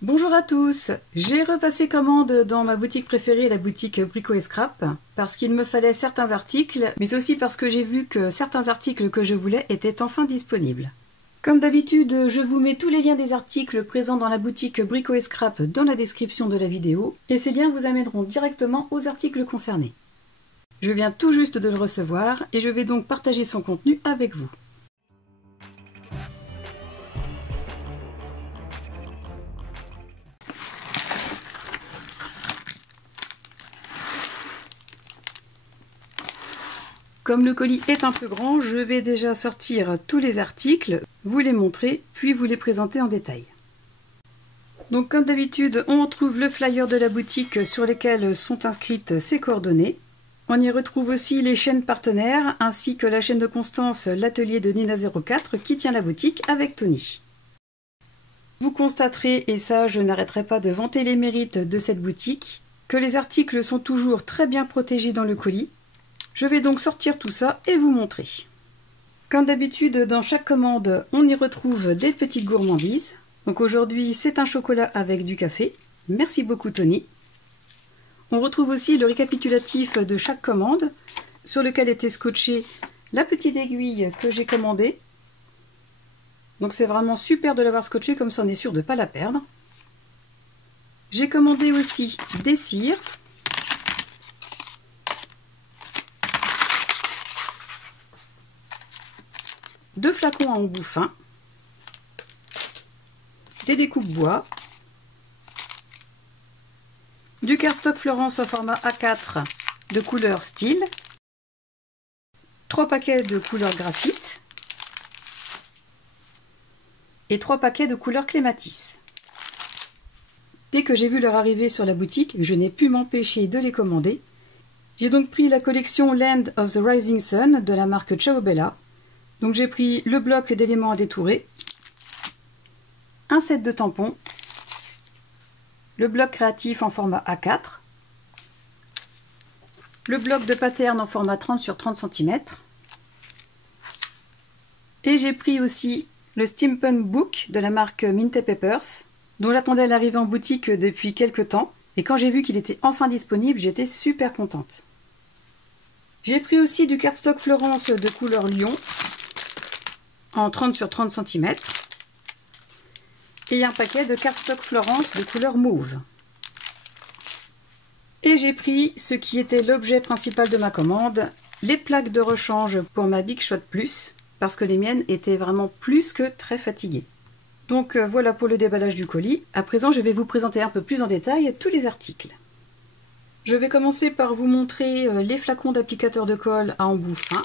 Bonjour à tous, j'ai repassé commande dans ma boutique préférée, la boutique Brico & Scrap, parce qu'il me fallait certains articles, mais aussi parce que j'ai vu que certains articles que je voulais étaient enfin disponibles. Comme d'habitude, je vous mets tous les liens des articles présents dans la boutique Brico & Scrap dans la description de la vidéo, et ces liens vous amèneront directement aux articles concernés. Je viens tout juste de le recevoir, et je vais donc partager son contenu avec vous. Comme le colis est un peu grand, je vais déjà sortir tous les articles, vous les montrer, puis vous les présenter en détail. Donc comme d'habitude, on retrouve le flyer de la boutique sur lesquels sont inscrites ses coordonnées. On y retrouve aussi les chaînes partenaires, ainsi que la chaîne de Constance, l'atelier de Nina04 qui tient la boutique avec Tony. Vous constaterez, et ça je n'arrêterai pas de vanter les mérites de cette boutique, que les articles sont toujours très bien protégés dans le colis. Je vais donc sortir tout ça et vous montrer. Comme d'habitude, dans chaque commande, on y retrouve des petites gourmandises. Donc aujourd'hui, c'est un chocolat avec du café. Merci beaucoup Tony. On retrouve aussi le récapitulatif de chaque commande, sur lequel était scotchée la petite aiguille que j'ai commandée. Donc c'est vraiment super de l'avoir scotché, comme ça on est sûr de ne pas la perdre. J'ai commandé aussi des cires. Deux flacons à embout fin, des découpes bois, du cardstock Florence au format A4 de couleur style, 3 paquets de couleur graphite et 3 paquets de couleur clématisse. Dès que j'ai vu leur arrivée sur la boutique, je n'ai pu m'empêcher de les commander. J'ai donc pris la collection Land of the Rising Sun de la marque Ciao Bella. Donc j'ai pris le bloc d'éléments à détourer, un set de tampons, le bloc créatif en format A4, le bloc de pattern en format 30 sur 30 cm, et j'ai pris aussi le Steampunk Book de la marque Mint Papers, dont j'attendais l'arrivée en boutique depuis quelques temps, et quand j'ai vu qu'il était enfin disponible, j'étais super contente. J'ai pris aussi du cardstock Florence de couleur lion, en 30 sur 30 cm et un paquet de cardstock Florence de couleur mauve. Et j'ai pris ce qui était l'objet principal de ma commande, les plaques de rechange pour ma Big Shot Plus, parce que les miennes étaient vraiment plus que très fatiguées. Donc voilà pour le déballage du colis. À présent, je vais vous présenter un peu plus en détail tous les articles. Je vais commencer par vous montrer les flacons d'applicateur de colle à embout fin,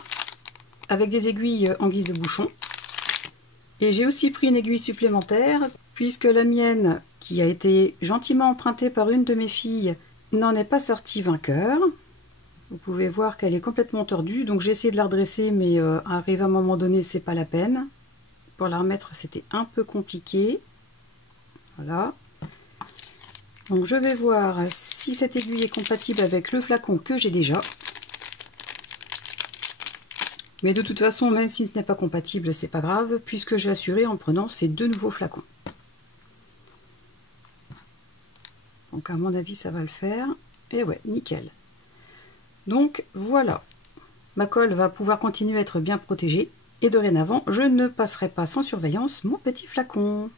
avec des aiguilles en guise de bouchon. Et j'ai aussi pris une aiguille supplémentaire, puisque la mienne, qui a été gentiment empruntée par une de mes filles, n'en est pas sortie vainqueur. Vous pouvez voir qu'elle est complètement tordue, donc j'ai essayé de la redresser, mais arrivé à un moment donné, c'est pas la peine. Pour la remettre, c'était un peu compliqué. Voilà. Donc je vais voir si cette aiguille est compatible avec le flacon que j'ai déjà. Mais de toute façon, même si ce n'est pas compatible, c'est pas grave, puisque j'ai assuré en prenant ces deux nouveaux flacons. Donc à mon avis, ça va le faire. Et ouais, nickel. Donc voilà. Ma colle va pouvoir continuer à être bien protégée. Et dorénavant, je ne passerai pas sans surveillance mon petit flacon.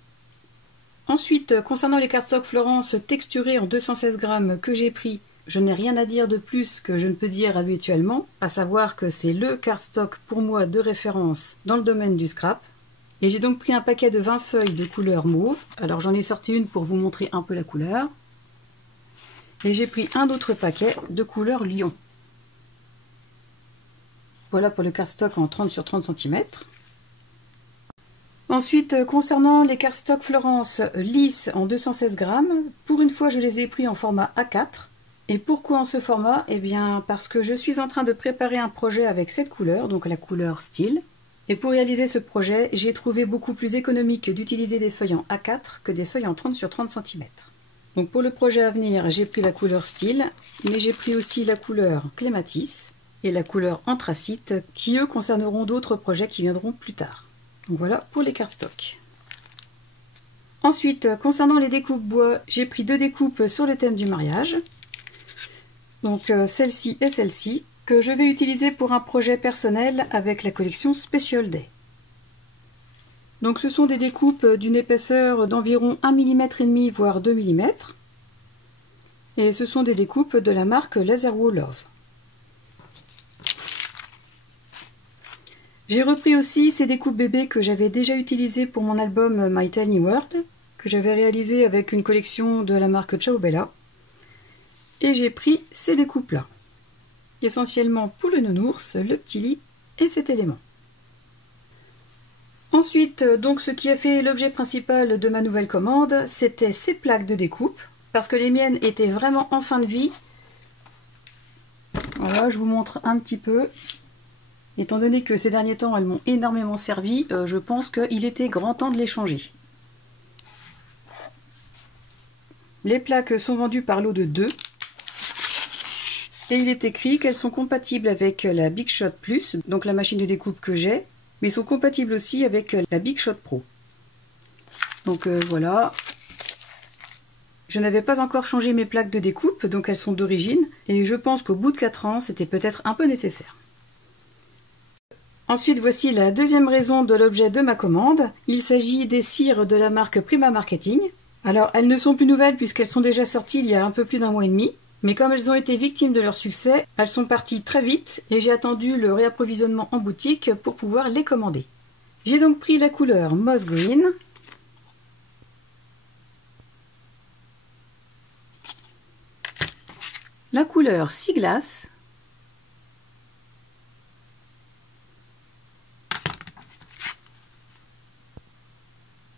Ensuite, concernant les cardstock Florence texturés en 216 grammes que j'ai pris, je n'ai rien à dire de plus que je ne peux dire habituellement, à savoir que c'est le cardstock pour moi de référence dans le domaine du scrap. Et j'ai donc pris un paquet de 20 feuilles de couleur mauve. Alors j'en ai sorti une pour vous montrer un peu la couleur. Et j'ai pris un autre paquet de couleur lion. Voilà pour le cardstock en 30 sur 30 cm. Ensuite, concernant les cardstock Florence lisses en 216 grammes, pour une fois je les ai pris en format A4. Et pourquoi en ce format? Eh bien parce que je suis en train de préparer un projet avec cette couleur, donc la couleur style. Et pour réaliser ce projet, j'ai trouvé beaucoup plus économique d'utiliser des feuilles en A4 que des feuilles en 30 sur 30 cm. Donc pour le projet à venir, j'ai pris la couleur style, mais j'ai pris aussi la couleur clématisse et la couleur anthracite, qui eux concerneront d'autres projets qui viendront plus tard. Donc voilà pour les cardstock. Ensuite, concernant les découpes bois, j'ai pris 2 découpes sur le thème du mariage. Donc celle-ci et celle-ci, que je vais utiliser pour un projet personnel avec la collection Special Day. Donc ce sont des découpes d'une épaisseur d'environ 1,5 mm voire 2 mm. Et ce sont des découpes de la marque Laserwall Love. J'ai repris aussi ces découpes bébés que j'avais déjà utilisées pour mon album My Tiny World, que j'avais réalisé avec une collection de la marque Ciao Bella. Et j'ai pris ces découpes-là, essentiellement pour le nounours, le petit lit et cet élément. Ensuite, donc ce qui a fait l'objet principal de ma nouvelle commande, c'était ces plaques de découpe, parce que les miennes étaient vraiment en fin de vie. Voilà, je vous montre un petit peu. Étant donné que ces derniers temps, elles m'ont énormément servi, je pense qu'il était grand temps de les changer. Les plaques sont vendues par lot de 2. Et il est écrit qu'elles sont compatibles avec la Big Shot Plus, donc la machine de découpe que j'ai, mais sont compatibles aussi avec la Big Shot Pro. Donc voilà. Je n'avais pas encore changé mes plaques de découpe, donc elles sont d'origine, et je pense qu'au bout de 4 ans, c'était peut-être un peu nécessaire. Ensuite, voici la deuxième raison de l'objet de ma commande. Il s'agit des cires de la marque Prima Marketing. Alors, elles ne sont plus nouvelles puisqu'elles sont déjà sorties il y a un peu plus d'1 mois et demi. Mais comme elles ont été victimes de leur succès, elles sont parties très vite et j'ai attendu le réapprovisionnement en boutique pour pouvoir les commander. J'ai donc pris la couleur Moss Green. La couleur Sea Glass.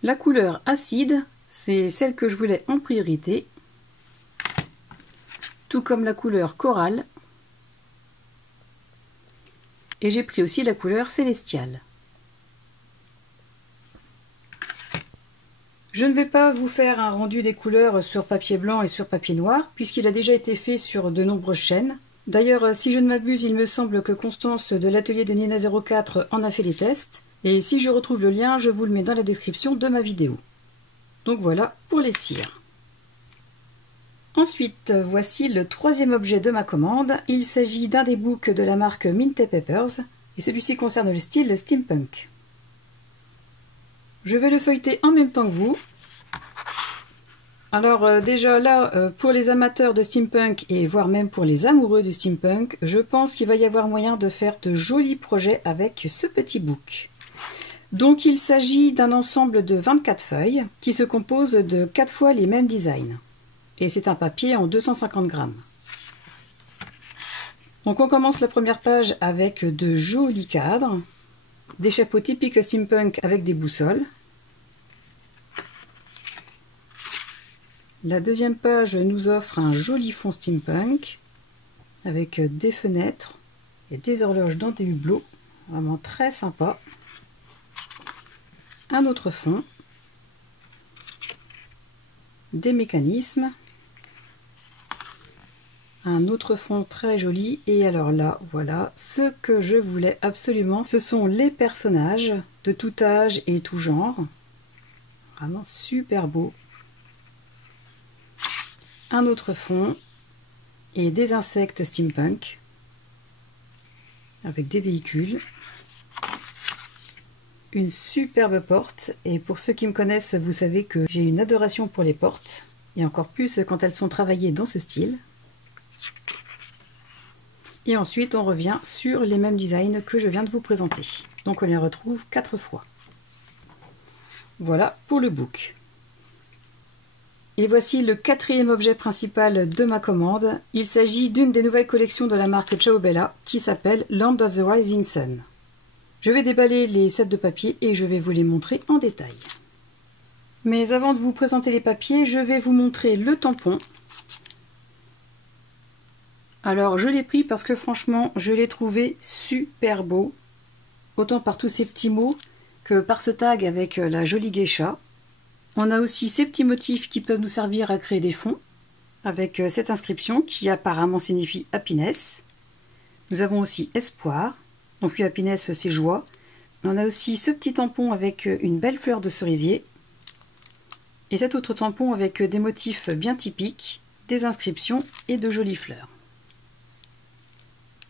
La couleur acide, c'est celle que je voulais en priorité, tout comme la couleur corail. Et j'ai pris aussi la couleur célestiale. Je ne vais pas vous faire un rendu des couleurs sur papier blanc et sur papier noir, puisqu'il a déjà été fait sur de nombreuses chaînes. D'ailleurs, si je ne m'abuse, il me semble que Constance de l'atelier de Nina 04 en a fait les tests. Et si je retrouve le lien, je vous le mets dans la description de ma vidéo. Donc voilà pour les cires. Ensuite, voici le troisième objet de ma commande. Il s'agit d'un des books de la marque Mint Papers. Et celui-ci concerne le style steampunk. Je vais le feuilleter en même temps que vous. Alors déjà là, pour les amateurs de steampunk et voire même pour les amoureux du steampunk, je pense qu'il va y avoir moyen de faire de jolis projets avec ce petit book. Donc il s'agit d'un ensemble de 24 feuilles qui se compose de 4 fois les mêmes designs. Et c'est un papier en 250 grammes. Donc on commence la première page avec de jolis cadres, des chapeaux typiques steampunk avec des boussoles. La deuxième page nous offre un joli fond steampunk avec des fenêtres et des horloges dans des hublots, vraiment très sympa. Un autre fond, des mécanismes, un autre fond très joli, et alors là, voilà, ce que je voulais absolument, ce sont les personnages de tout âge et tout genre, vraiment super beau. Un autre fond, et des insectes steampunk, avec des véhicules. Une superbe porte, et pour ceux qui me connaissent, vous savez que j'ai une adoration pour les portes, et encore plus quand elles sont travaillées dans ce style. Et ensuite on revient sur les mêmes designs que je viens de vous présenter. Donc on les retrouve 4 fois. Voilà pour le book. Et voici le quatrième objet principal de ma commande. Il s'agit d'une des nouvelles collections de la marque Ciao Bella qui s'appelle Land of the Rising Sun. Je vais déballer les sets de papier et je vais vous les montrer en détail. Mais avant de vous présenter les papiers, je vais vous montrer le tampon. Alors je l'ai pris parce que franchement, je l'ai trouvé super beau. Autant par tous ces petits mots que par ce tag avec la jolie geisha. On a aussi ces petits motifs qui peuvent nous servir à créer des fonds. Avec cette inscription qui apparemment signifie happiness. Nous avons aussi espoir. Donc oui, happiness, c'est joie. On a aussi ce petit tampon avec une belle fleur de cerisier. Et cet autre tampon avec des motifs bien typiques, des inscriptions et de jolies fleurs.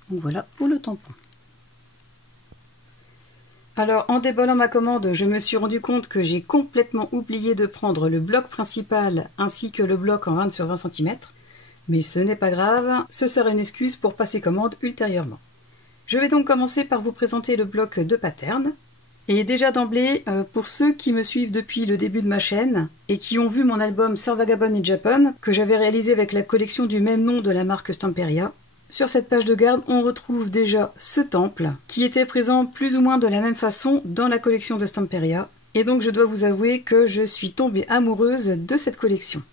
Donc voilà pour le tampon. Alors en déballant ma commande, je me suis rendu compte que j'ai complètement oublié de prendre le bloc principal ainsi que le bloc en 20 sur 20 cm. Mais ce n'est pas grave, ce sera une excuse pour passer commande ultérieurement. Je vais donc commencer par vous présenter le bloc de pattern. Et déjà d'emblée, pour ceux qui me suivent depuis le début de ma chaîne et qui ont vu mon album Sir Vagabond in Japan, que j'avais réalisé avec la collection du même nom de la marque Stamperia, sur cette page de garde, on retrouve déjà ce temple qui était présent plus ou moins de la même façon dans la collection de Stamperia. Et donc je dois vous avouer que je suis tombée amoureuse de cette collection.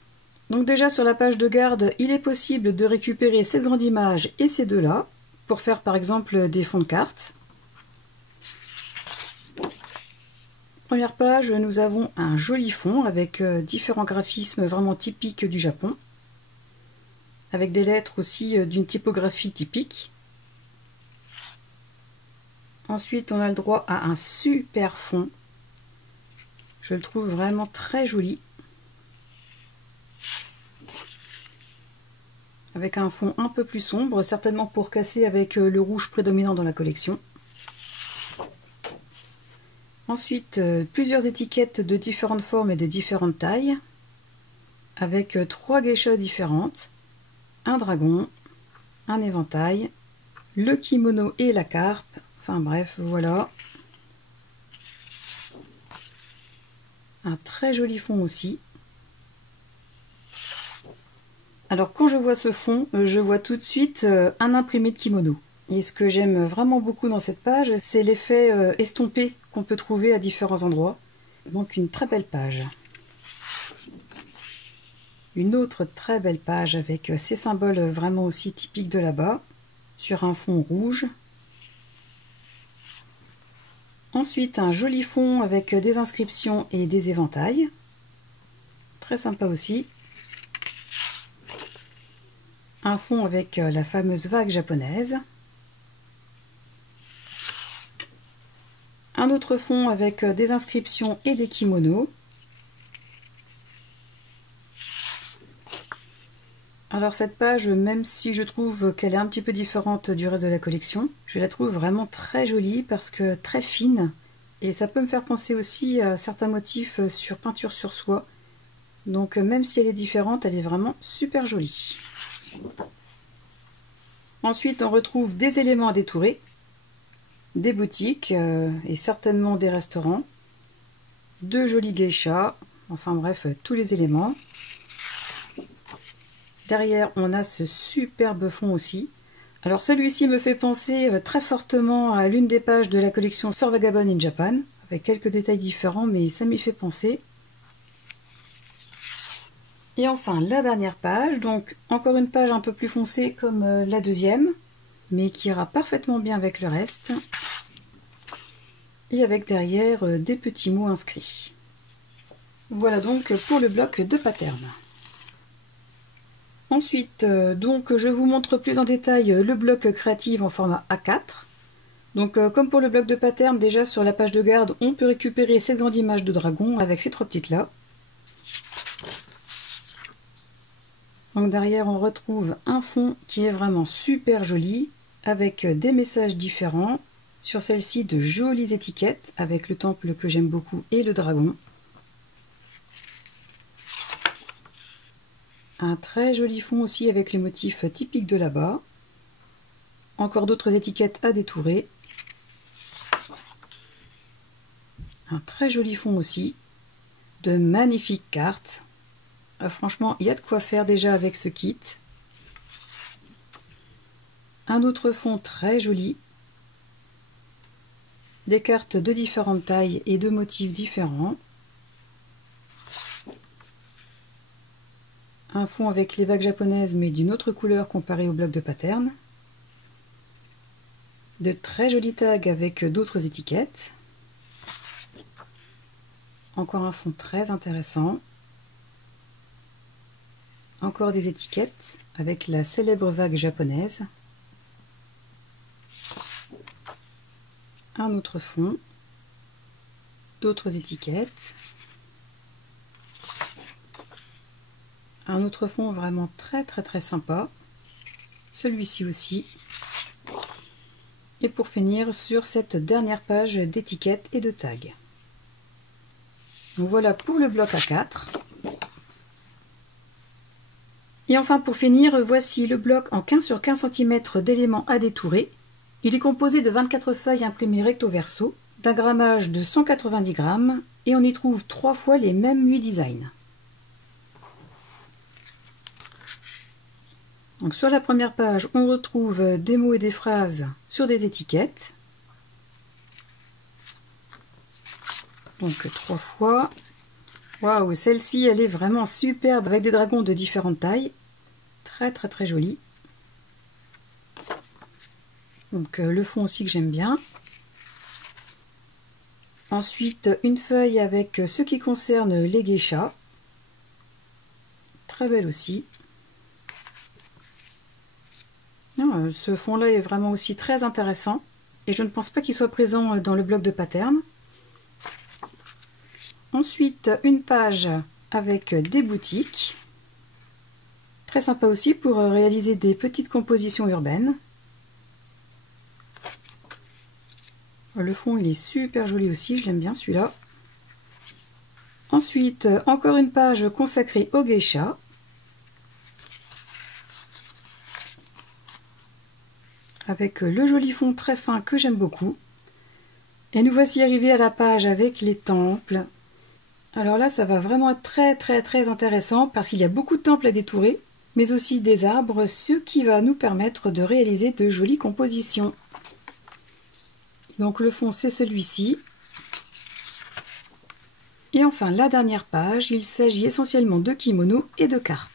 Donc déjà sur la page de garde, il est possible de récupérer cette grande image et ces deux-là pour faire par exemple des fonds de cartes. Première page, nous avons un joli fond avec différents graphismes vraiment typiques du Japon, avec des lettres aussi d'une typographie typique. Ensuite, on a le droit à un super fond. Je le trouve vraiment très joli. Avec un fond un peu plus sombre, certainement pour casser avec le rouge prédominant dans la collection. Ensuite, plusieurs étiquettes de différentes formes et de différentes tailles, avec 3 geishas différentes, un dragon, un éventail, le kimono et la carpe, enfin bref, voilà. Un très joli fond aussi. Alors quand je vois ce fond, je vois tout de suite un imprimé de kimono. Et ce que j'aime vraiment beaucoup dans cette page, c'est l'effet estompé qu'on peut trouver à différents endroits. Donc une très belle page. Une autre très belle page avec ces symboles vraiment aussi typiques de là-bas, sur un fond rouge. Ensuite un joli fond avec des inscriptions et des éventails. Très sympa aussi. Un fond avec la fameuse vague japonaise. Un autre fond avec des inscriptions et des kimonos. Alors cette page, même si je trouve qu'elle est un petit peu différente du reste de la collection, je la trouve vraiment très jolie parce que très fine. Et ça peut me faire penser aussi à certains motifs sur peinture sur soie. Donc même si elle est différente, elle est vraiment super jolie. Ensuite, on retrouve des éléments à détourer, des boutiques et certainement des restaurants, de jolis geishas, enfin bref, tous les éléments. Derrière, on a ce superbe fond aussi. Alors celui-ci me fait penser très fortement à l'une des pages de la collection Sir Vagabond in Japan, avec quelques détails différents, mais ça m'y fait penser. Et enfin, la dernière page, donc encore une page un peu plus foncée comme la deuxième, mais qui ira parfaitement bien avec le reste. Et avec derrière des petits mots inscrits. Voilà donc pour le bloc de pattern. Ensuite, donc je vous montre plus en détail le bloc créatif en format A4. Donc comme pour le bloc de pattern, déjà sur la page de garde, on peut récupérer cette grande image de dragon avec ces 3 petites là. Donc derrière, on retrouve un fond qui est vraiment super joli, avec des messages différents. Sur celle-ci, de jolies étiquettes, avec le temple que j'aime beaucoup et le dragon. Un très joli fond aussi avec les motifs typiques de là-bas. Encore d'autres étiquettes à détourer. Un très joli fond aussi. De magnifiques cartes. Franchement, il y a de quoi faire déjà avec ce kit. Un autre fond très joli. Des cartes de différentes tailles et de motifs différents. Un fond avec les vagues japonaises mais d'une autre couleur comparée au bloc de pattern. De très jolis tags avec d'autres étiquettes. Encore un fond très intéressant. Encore des étiquettes avec la célèbre vague japonaise. Un autre fond. D'autres étiquettes. Un autre fond vraiment très sympa. Celui-ci aussi. Et pour finir sur cette dernière page d'étiquettes et de tags. Donc voilà pour le bloc A4. Et enfin pour finir, voici le bloc en 15 sur 15 cm d'éléments à détourer. Il est composé de 24 feuilles imprimées recto verso, d'un grammage de 190 grammes et on y trouve 3 fois les mêmes 8 designs. Donc sur la première page, on retrouve des mots et des phrases sur des étiquettes. Donc 3 fois. Waouh, celle-ci, elle est vraiment superbe avec des dragons de différentes tailles. Très jolie. Donc le fond aussi que j'aime bien. Ensuite, une feuille avec ce qui concerne les geishas. Très belle aussi. Non, ce fond-là est vraiment aussi très intéressant. Et je ne pense pas qu'il soit présent dans le bloc de pattern. Ensuite, une page avec des boutiques. Très sympa aussi pour réaliser des petites compositions urbaines. Le fond, il est super joli aussi, je l'aime bien celui-là. Ensuite, encore une page consacrée aux geishas. Avec le joli fond très fin que j'aime beaucoup. Et nous voici arrivés à la page avec les temples. Alors là, ça va vraiment être très intéressant parce qu'il y a beaucoup de temples à détourer, mais aussi des arbres, ce qui va nous permettre de réaliser de jolies compositions. Donc le fond, c'est celui-ci. Et enfin, la dernière page, il s'agit essentiellement de kimono et de carpe.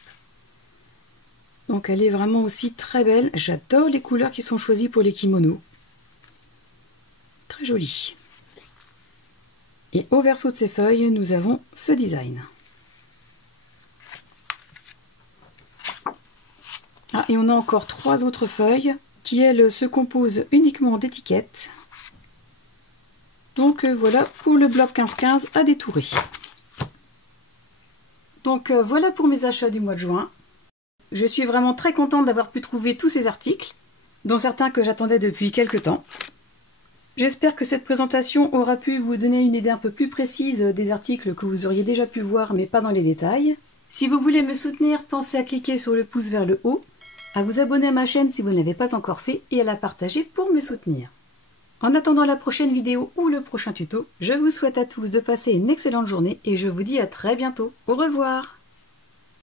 Donc elle est vraiment aussi très belle. J'adore les couleurs qui sont choisies pour les kimonos. Très joli. Et au verso de ces feuilles, nous avons ce design. Ah, et on a encore 3 autres feuilles qui, elles, se composent uniquement d'étiquettes. Donc voilà pour le bloc 15-15 à détourer. Donc voilà pour mes achats du mois de juin. Je suis vraiment très contente d'avoir pu trouver tous ces articles, dont certains que j'attendais depuis quelques temps. J'espère que cette présentation aura pu vous donner une idée un peu plus précise des articles que vous auriez déjà pu voir, mais pas dans les détails. Si vous voulez me soutenir, pensez à cliquer sur le pouce vers le haut, à vous abonner à ma chaîne si vous ne l'avez pas encore fait et à la partager pour me soutenir. En attendant la prochaine vidéo ou le prochain tuto, je vous souhaite à tous de passer une excellente journée et je vous dis à très bientôt. Au revoir!